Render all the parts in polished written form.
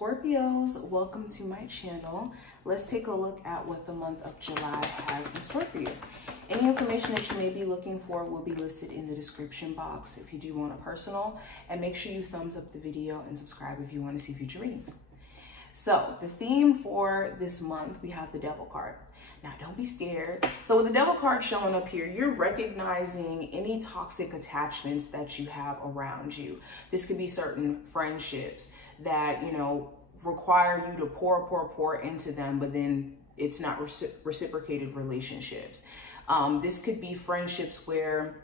Scorpios, welcome to my channel. Let's take a look at what the month of July has in store for you. Any information that you may be looking for will be listed in the description box if you do want a personal, and make sure you thumbs up the video and subscribe if you want to see future readings. So the theme for this month, we have the Devil card. Now, don't be scared. So with the Devil card showing up here, you're recognizing any toxic attachments that you have around you. This could be certain friendships that, require you to pour into them, but then it's not reciprocated relationships. This could be friendships where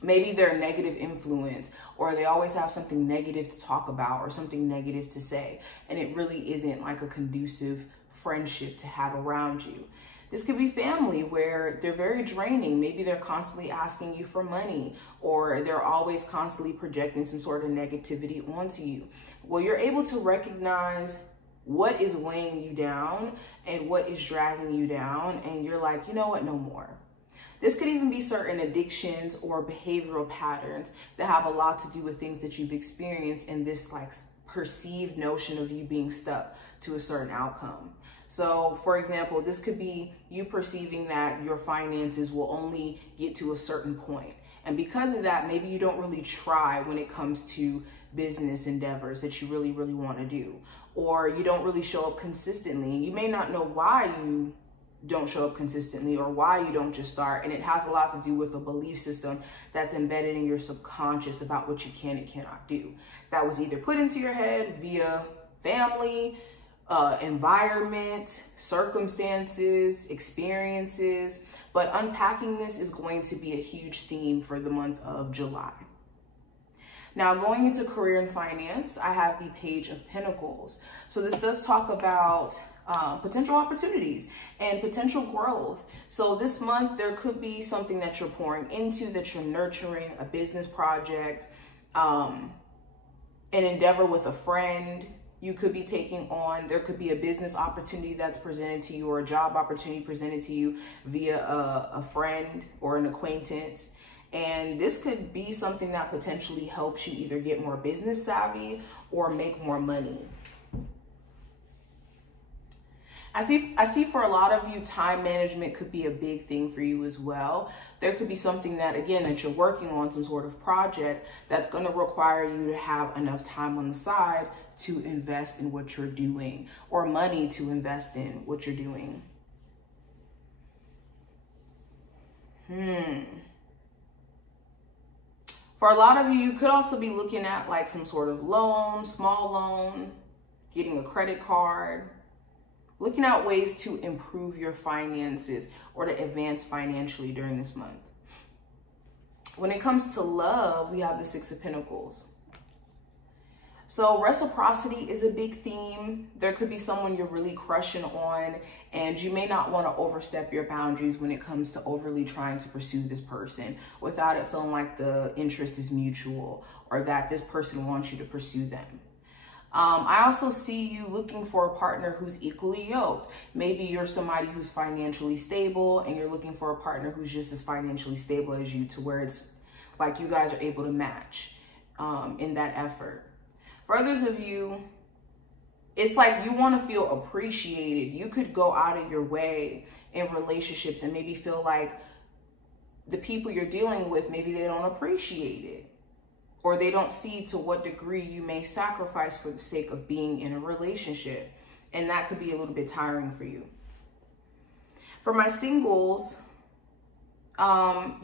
maybe they're a negative influence, or they always have something negative to talk about or something negative to say, and it really isn't like a conducive friendship to have around you. This could be family where they're very draining. Maybe they're constantly asking you for money, or they're always constantly projecting some sort of negativity onto you. Well, you're able to recognize what is weighing you down and what is dragging you down, and you're like, you know what, no more. This could even be certain addictions or behavioral patterns that have a lot to do with things that you've experienced in this like perceived notion of you being stuck to a certain outcome. So for example, this could be you perceiving that your finances will only get to a certain point. And because of that, maybe you don't really try when it comes to business endeavors that you really want to do, or you don't really show up consistently. You may not know why you don't show up consistently or why you don't just start. And it has a lot to do with a belief system that's embedded in your subconscious about what you can and cannot do. That was either put into your head via family, environment, circumstances, experiences, but unpacking this is going to be a huge theme for the month of July. Now, going into career and finance, I have the Page of Pentacles. So this does talk about potential opportunities and potential growth. So this month, there could be something that you're pouring into, that you're nurturing, a business project, an endeavor with a friend you could be taking on. There could be a business opportunity that's presented to you, or a job opportunity presented to you via a friend or an acquaintance. And this could be something that potentially helps you either get more business savvy or make more money. I see for a lot of you, time management could be a big thing for you as well. There could be something that, again, that you're working on, some sort of project that's going to require you to have enough time on the side to invest in what you're doing, or money to invest in what you're doing. For a lot of you, you could also be looking at like some sort of loan, small loan, getting a credit card, looking at ways to improve your finances or to advance financially during this month. When it comes to love, we have the Six of Pentacles. So reciprocity is a big theme. There could be someone you're really crushing on, and you may not want to overstep your boundaries when it comes to overly trying to pursue this person without it feeling like the interest is mutual, or that this person wants you to pursue them. I also see you looking for a partner who's equally yoked. Maybe you're somebody who's financially stable and you're looking for a partner who's just as financially stable as you, to where it's like you guys are able to match in that effort. For others of you, it's like you want to feel appreciated. You could go out of your way in relationships and maybe feel like the people you're dealing with, maybe they don't appreciate it, or they don't see to what degree you may sacrifice for the sake of being in a relationship. And that could be a little bit tiring for you. For my singles,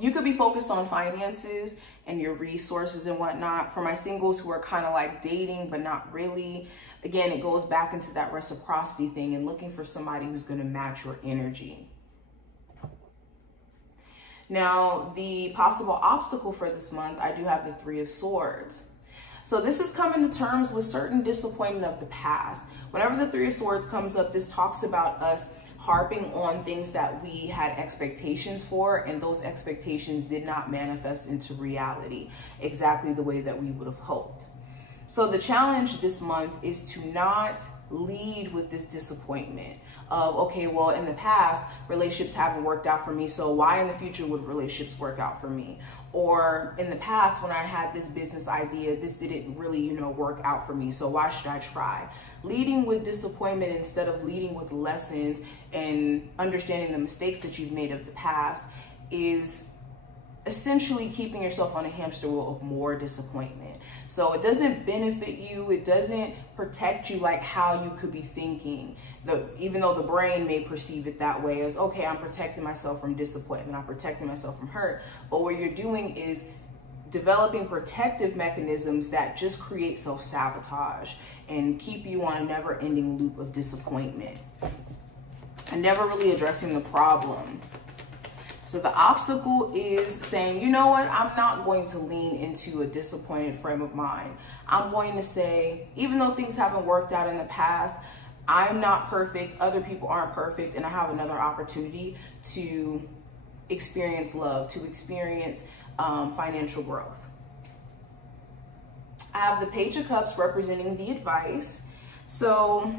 you could be focused on finances and your resources and whatnot. For my singles who are kind of like dating, but not really, again, it goes back into that reciprocity thing and looking for somebody who's going to match your energy. Now, the possible obstacle for this month, I do have the Three of Swords. So this is coming to terms with certain disappointment of the past. Whenever the Three of Swords comes up, this talks about us harping on things that we had expectations for, and those expectations did not manifest into reality exactly the way that we would have hoped. So the challenge this month is to not lead with this disappointment of, okay, well, in the past, relationships haven't worked out for me, so why in the future would relationships work out for me? Or in the past, when I had this business idea, this didn't really, work out for me, so why should I try? Leading with disappointment instead of leading with lessons and understanding the mistakes that you've made of the past is essentially keeping yourself on a hamster wheel of more disappointment. So it doesn't benefit you. It doesn't protect you like how you could be thinking. Even though the brain may perceive it that way as, okay, I'm protecting myself from disappointment. I'm protecting myself from hurt. But what you're doing is developing protective mechanisms that just create self-sabotage and keep you on a never-ending loop of disappointment and never really addressing the problem. So the obstacle is saying, you know what, I'm not going to lean into a disappointed frame of mind. I'm going to say, even though things haven't worked out in the past, I'm not perfect, other people aren't perfect, and I have another opportunity to experience love, to experience financial growth. I have the Page of Cups representing the advice. So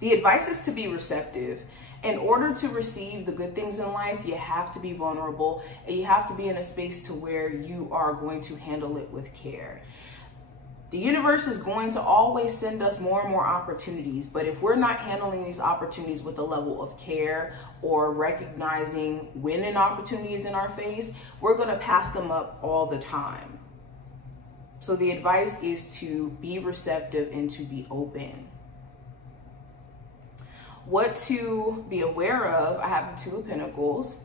the advice is to be receptive. In order to receive the good things in life, you have to be vulnerable and you have to be in a space to where you are going to handle it with care. The universe is going to always send us more and more opportunities, but if we're not handling these opportunities with a level of care or recognizing when an opportunity is in our face, we're going to pass them up all the time. So the advice is to be receptive and to be open. What to be aware of, I have the Two of Pentacles.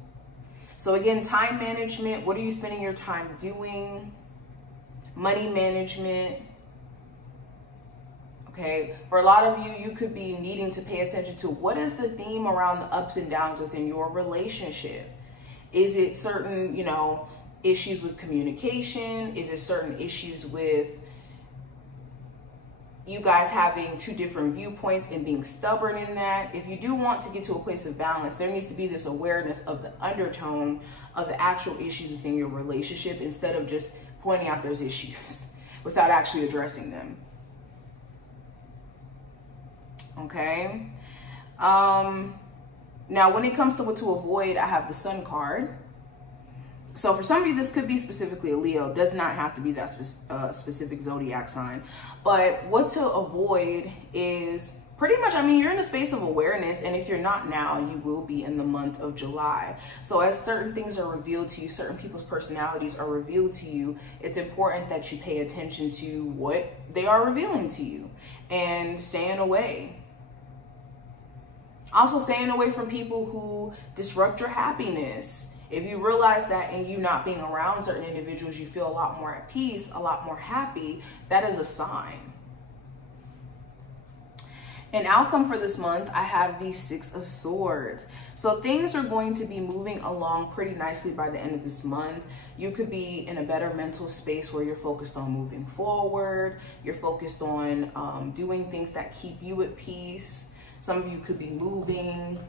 So again, time management, what are you spending your time doing? Money management. Okay, for a lot of you, you could be needing to pay attention to what is the theme around the ups and downs within your relationship. Is it certain, issues with communication? Is it certain issues with you guys having two different viewpoints and being stubborn in that? If you do want to get to a place of balance, there needs to be this awareness of the undertone of the actual issues within your relationship instead of just pointing out those issues without actually addressing them. Okay. Now, when it comes to what to avoid, I have the Sun card. So for some of you, this could be specifically a Leo. It does not have to be that specific zodiac sign. But what to avoid is pretty much, you're in a space of awareness. And if you're not now, you will be in the month of July. So as certain things are revealed to you, certain people's personalities are revealed to you, it's important that you pay attention to what they are revealing to you and staying away. Also staying away from people who disrupt your happiness. If you realize that in you not being around certain individuals, you feel a lot more at peace, a lot more happy, that is a sign. An outcome for this month, I have the Six of Swords. So things are going to be moving along pretty nicely by the end of this month. You could be in a better mental space where you're focused on moving forward. You're focused on doing things that keep you at peace. Some of you could be moving,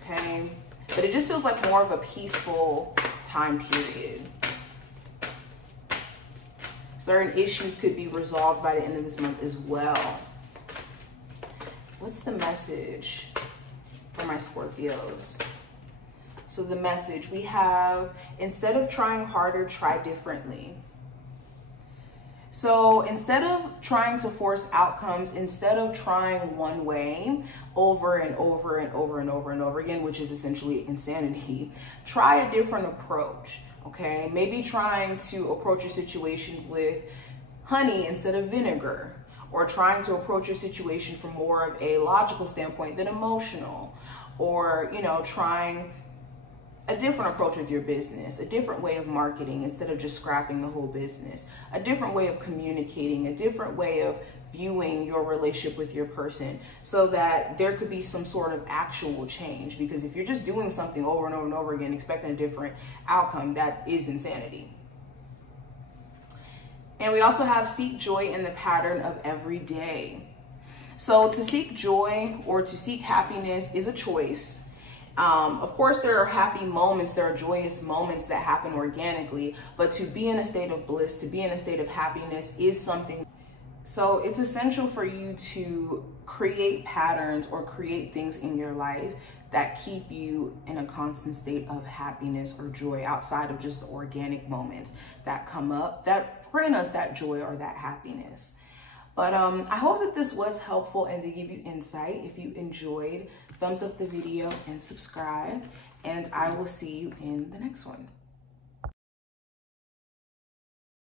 okay? But it just feels like more of a peaceful time period. Certain issues could be resolved by the end of this month as well. What's the message for my Scorpios? So the message we have, instead of trying harder, try differently. So instead of trying to force outcomes, instead of trying one way over and over and over and over and over again, which is essentially insanity, try a different approach, okay? Maybe trying to approach a situation with honey instead of vinegar, or trying to approach your situation from more of a logical standpoint than emotional, or, trying a different approach with your business, a different way of marketing instead of just scrapping the whole business, a different way of communicating, a different way of viewing your relationship with your person so that there could be some sort of actual change. Because if you're just doing something over and over and over again, expecting a different outcome, that is insanity. And we also have seek joy in the pattern of every day. So to seek joy or to seek happiness is a choice. Of course, there are happy moments, there are joyous moments that happen organically, but to be in a state of bliss, to be in a state of happiness is something. So it's essential for you to create patterns or create things in your life that keep you in a constant state of happiness or joy outside of just the organic moments that come up that bring us that joy or that happiness. But I hope that this was helpful and to give you insight. If you enjoyed, thumbs up the video and subscribe, and I will see you in the next one.